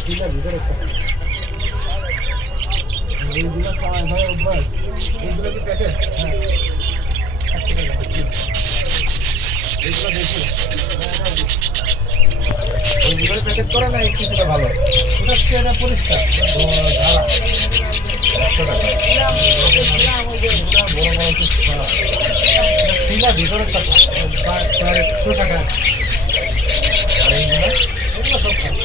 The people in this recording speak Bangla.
শিলা ভিতরে এইগুলো খাওয়া হয় অভ্যাস। এইগুলো কি প্যাকেট? হ্যাঁ, 100 টাকা। এইগুলো বেশি। ওইগুলো প্যাকেট করা না এই কিছুটা ভালো। ওটা হচ্ছে এটা পরিষ্কার, ধারা 100 টাকা। বড় বড় কিছু খারাপ। শিলা ভিতরে টাকা 100 টাকা। আর এইগুলো সব খারাপ।